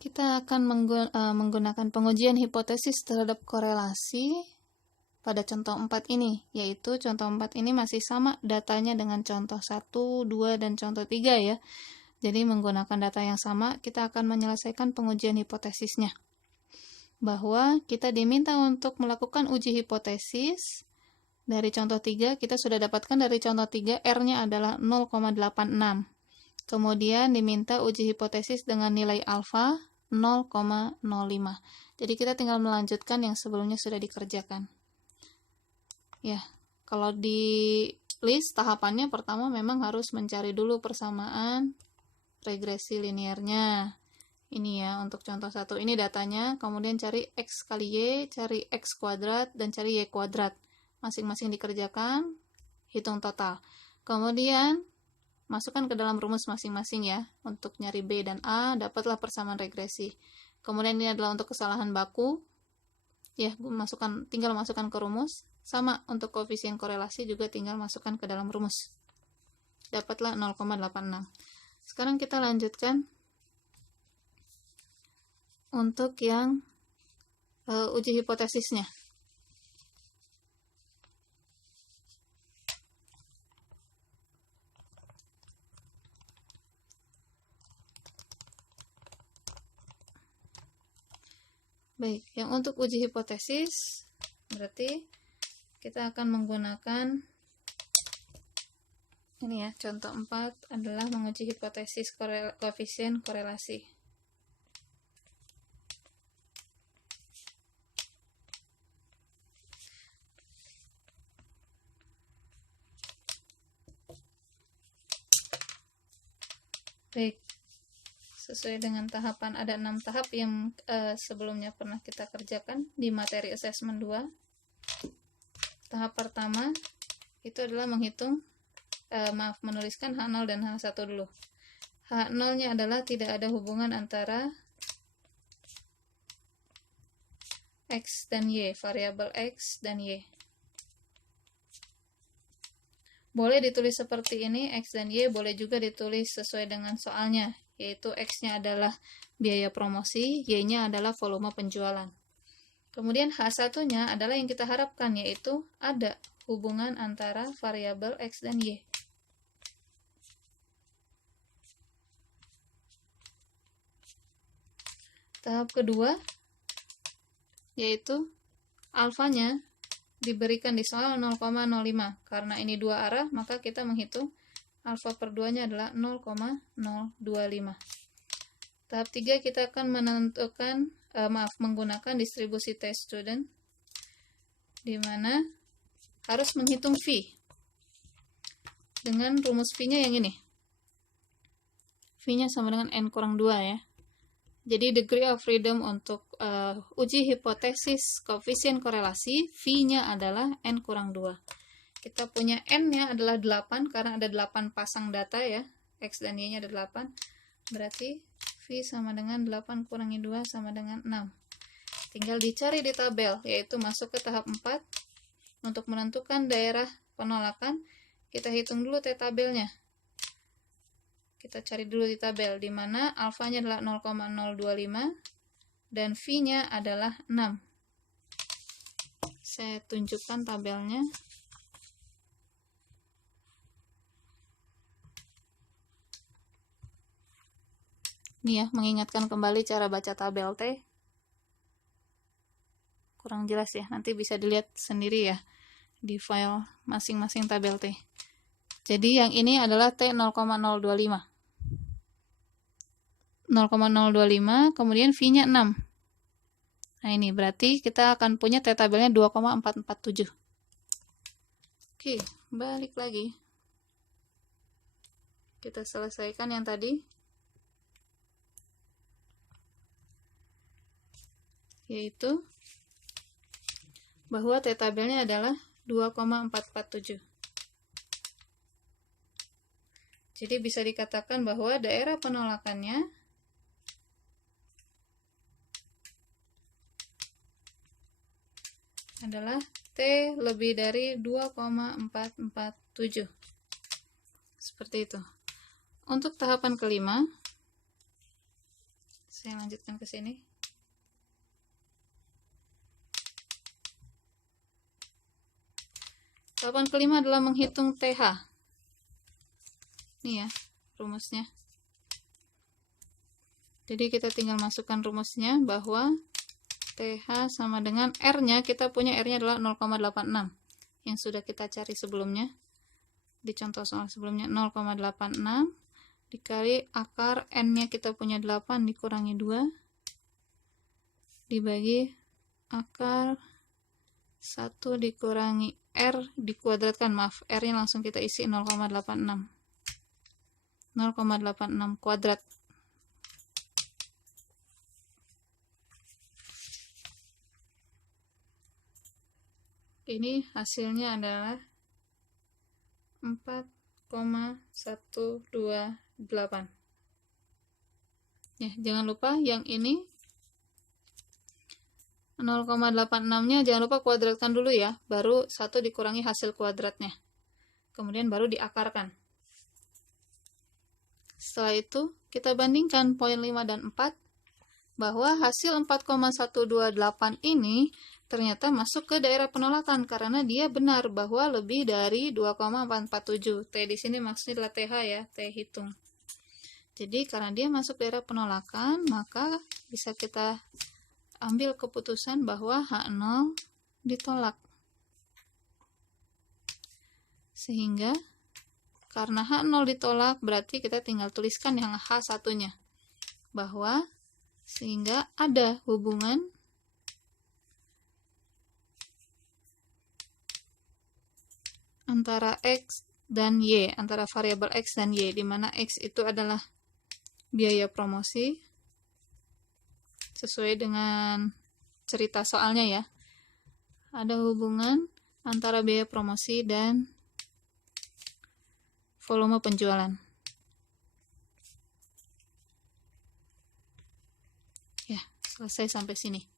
Kita akan menggunakan pengujian hipotesis terhadap korelasi pada contoh 4 ini, yaitu contoh 4 ini masih sama datanya dengan contoh 1, 2, dan contoh 3 ya. Jadi menggunakan data yang sama, kita akan menyelesaikan pengujian hipotesisnya. Bahwa kita diminta untuk melakukan uji hipotesis dari contoh 3, kita sudah dapatkan dari contoh 3, R-nya adalah 0,86. Kemudian diminta uji hipotesis dengan nilai alfa 0,05. Jadi kita tinggal melanjutkan yang sebelumnya sudah dikerjakan. Ya, kalau di list tahapannya pertama memang harus mencari dulu persamaan regresi linearnya. Ini ya, untuk contoh 1 ini datanya, kemudian cari X kali Y, cari X kuadrat, dan cari Y kuadrat. Masing-masing dikerjakan, hitung total. Kemudian masukkan ke dalam rumus masing-masing ya. Untuk nyari B dan A, dapatlah persamaan regresi. Kemudian ini adalah untuk kesalahan baku. Ya, tinggal masukkan ke rumus. Sama untuk koefisien korelasi juga tinggal masukkan ke dalam rumus. Dapatlah 0,86. Sekarang kita lanjutkan untuk yang uji hipotesisnya. Baik, yang untuk uji hipotesis berarti kita akan menggunakan ini ya, contoh 4 adalah menguji hipotesis koefisien korelasi. Baik, sesuai dengan tahapan, ada 6 tahap yang sebelumnya pernah kita kerjakan di materi assessment 2. Tahap pertama itu adalah menghitung, menuliskan H0 dan H1 dulu. H0-nya adalah tidak ada hubungan antara X dan Y, variabel X dan Y. Boleh ditulis seperti ini, X dan Y, boleh juga ditulis sesuai dengan soalnya, yaitu X-nya adalah biaya promosi, Y-nya adalah volume penjualan. Kemudian H1-nya adalah yang kita harapkan, yaitu ada hubungan antara variabel X dan Y. Tahap kedua, yaitu alfanya diberikan di soal 0,05. Karena ini dua arah, maka kita menghitung alfa per 2-nya adalah 0,025. Tahap 3 kita akan menentukan, menggunakan distribusi test student, di mana harus menghitung phi. Dengan rumus phi-nya yang ini. Phi-nya sama dengan n kurang 2 ya. Jadi degree of freedom untuk uji hipotesis koefisien korelasi, phi-nya adalah n kurang 2. Kita punya n-nya adalah 8, karena ada 8 pasang data ya. X dan Y-nya ada 8. Berarti phi sama dengan 8 kurangi 2 sama dengan 6. Tinggal dicari di tabel, yaitu masuk ke tahap 4. Untuk menentukan daerah penolakan, kita hitung dulu T-tabelnya. Kita cari dulu di tabel, di mana alfanya adalah 0,025 dan phi-nya adalah 6. Saya tunjukkan tabelnya. Ini ya, mengingatkan kembali cara baca tabel T. Kurang jelas ya, nanti bisa dilihat sendiri ya di file masing-masing tabel T. Jadi yang ini adalah T 0,025. 0,025, kemudian phi-nya 6. Nah ini berarti kita akan punya T-tabelnya 2,447. Oke, balik lagi. Kita selesaikan yang tadi. Yaitu bahwa T-tabelnya adalah 2,447. Jadi bisa dikatakan bahwa daerah penolakannya adalah T lebih dari 2,447. Seperti itu. Untuk tahapan kelima, Saya lanjutkan ke sini. Tahapan kelima adalah menghitung TH. Ini ya rumusnya. Jadi kita tinggal masukkan rumusnya bahwa TH sama dengan R-nya, kita punya R-nya adalah 0,86 yang sudah kita cari sebelumnya di contoh soal sebelumnya. 0,86 dikali akar N-nya kita punya 8 dikurangi 2 dibagi akar 1 dikurangi R dikuadratkan, maaf, R-nya langsung kita isi 0,86 kuadrat. Ini hasilnya adalah 4,128. Ya, jangan lupa yang ini 0,86-nya jangan lupa kuadratkan dulu ya, baru 1 dikurangi hasil kuadratnya. Kemudian baru diakarkan. Setelah itu, kita bandingkan poin 5 dan 4, bahwa hasil 4,128 ini ternyata masuk ke daerah penolakan karena dia benar bahwa lebih dari 2,447. T di sini maksudnya adalah TH ya, T hitung. Jadi karena dia masuk daerah penolakan, maka bisa kita ambil keputusan bahwa H0 ditolak. Sehingga karena H0 ditolak, berarti kita tinggal tuliskan yang H1-nya. Bahwa sehingga ada hubungan antara X dan Y, antara variabel X dan Y, di mana X itu adalah biaya promosi, sesuai dengan cerita soalnya ya. Ada hubungan antara biaya promosi dan volume penjualan. Ya, selesai sampai sini.